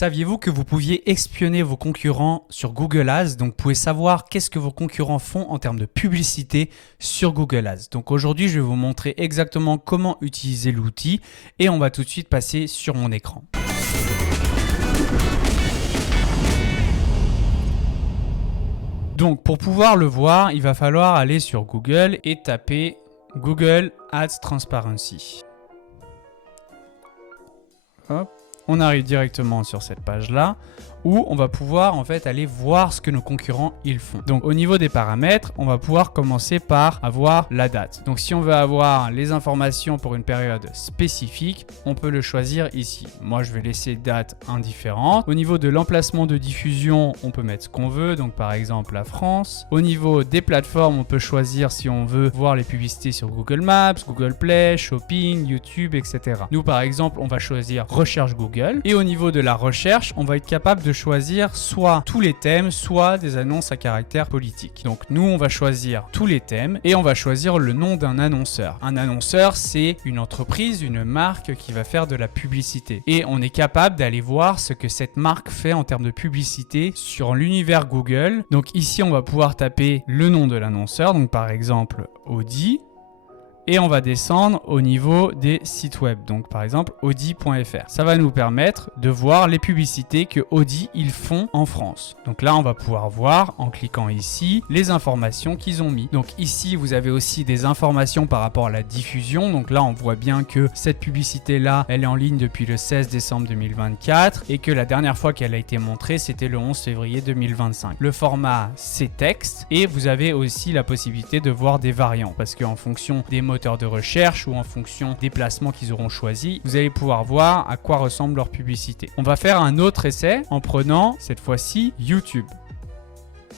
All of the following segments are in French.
Saviez-vous que vous pouviez espionner vos concurrents sur Google Ads? Donc, vous pouvez savoir qu'est-ce que vos concurrents font en termes de publicité sur Google Ads. Donc, aujourd'hui, je vais vous montrer exactement comment utiliser l'outil et on va tout de suite passer sur mon écran. Donc, pour pouvoir le voir, il va falloir aller sur Google et taper Google Ads Transparency. Hop. On arrive directement sur cette page-là où on va pouvoir en fait aller voir ce que nos concurrents ils font. Donc au niveau des paramètres, on va pouvoir commencer par avoir la date. Donc si on veut avoir les informations pour une période spécifique, on peut le choisir ici. Moi je vais laisser date indifférente. Au niveau de l'emplacement de diffusion, on peut mettre ce qu'on veut. Donc par exemple la France. Au niveau des plateformes, on peut choisir si on veut voir les publicités sur Google Maps, Google Play, Shopping, YouTube, etc. Nous par exemple, on va choisir recherche Google. Et au niveau de la recherche, on va être capable de choisir soit tous les thèmes, soit des annonces à caractère politique. Donc nous, on va choisir tous les thèmes et on va choisir le nom d'un annonceur. Un annonceur, c'est une entreprise, une marque qui va faire de la publicité. Et on est capable d'aller voir ce que cette marque fait en termes de publicité sur l'univers Google. Donc ici, on va pouvoir taper le nom de l'annonceur, donc par exemple Audi. Et on va descendre au niveau des sites web, donc par exemple audi.fr. Ça va nous permettre de voir les publicités que Audi ils font en France. Donc là, on va pouvoir voir en cliquant ici les informations qu'ils ont mis. Donc ici, vous avez aussi des informations par rapport à la diffusion. Donc là, on voit bien que cette publicité-là, elle est en ligne depuis le 16 décembre 2024 et que la dernière fois qu'elle a été montrée, c'était le 11 février 2025. Le format, c'est texte et vous avez aussi la possibilité de voir des variants parce qu'en fonction des moteurs de recherche ou en fonction des placements qu'ils auront choisis, vous allez pouvoir voir à quoi ressemble leur publicité. On va faire un autre essai en prenant cette fois-ci YouTube.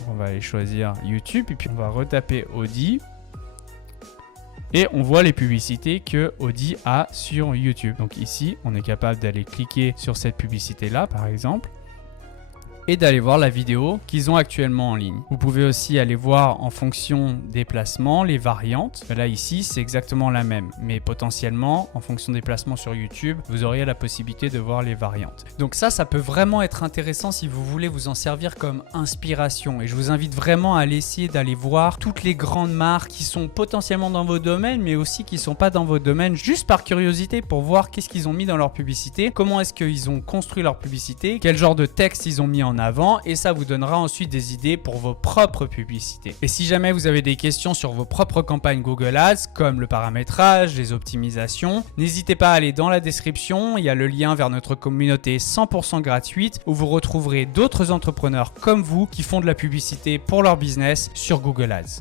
On va aller choisir YouTube et puis on va retaper Audi. Et on voit les publicités que Audi a sur YouTube. Donc ici, on est capable d'aller cliquer sur cette publicité-là, par exemple, et d'aller voir la vidéo qu'ils ont actuellement en ligne. Vous pouvez aussi aller voir en fonction des placements, les variantes. Là ici, c'est exactement la même, mais potentiellement, en fonction des placements sur YouTube, vous auriez la possibilité de voir les variantes. Donc ça peut vraiment être intéressant si vous voulez vous en servir comme inspiration. Et je vous invite vraiment à essayer d'aller voir toutes les grandes marques qui sont potentiellement dans vos domaines, mais aussi qui ne sont pas dans vos domaines, juste par curiosité pour voir qu'est-ce qu'ils ont mis dans leur publicité, comment est-ce qu'ils ont construit leur publicité, quel genre de texte ils ont mis en avant, et ça vous donnera ensuite des idées pour vos propres publicités. Et si jamais vous avez des questions sur vos propres campagnes Google Ads, comme le paramétrage, les optimisations, n'hésitez pas à aller dans la description, il y a le lien vers notre communauté 100% gratuite où vous retrouverez d'autres entrepreneurs comme vous qui font de la publicité pour leur business sur Google Ads.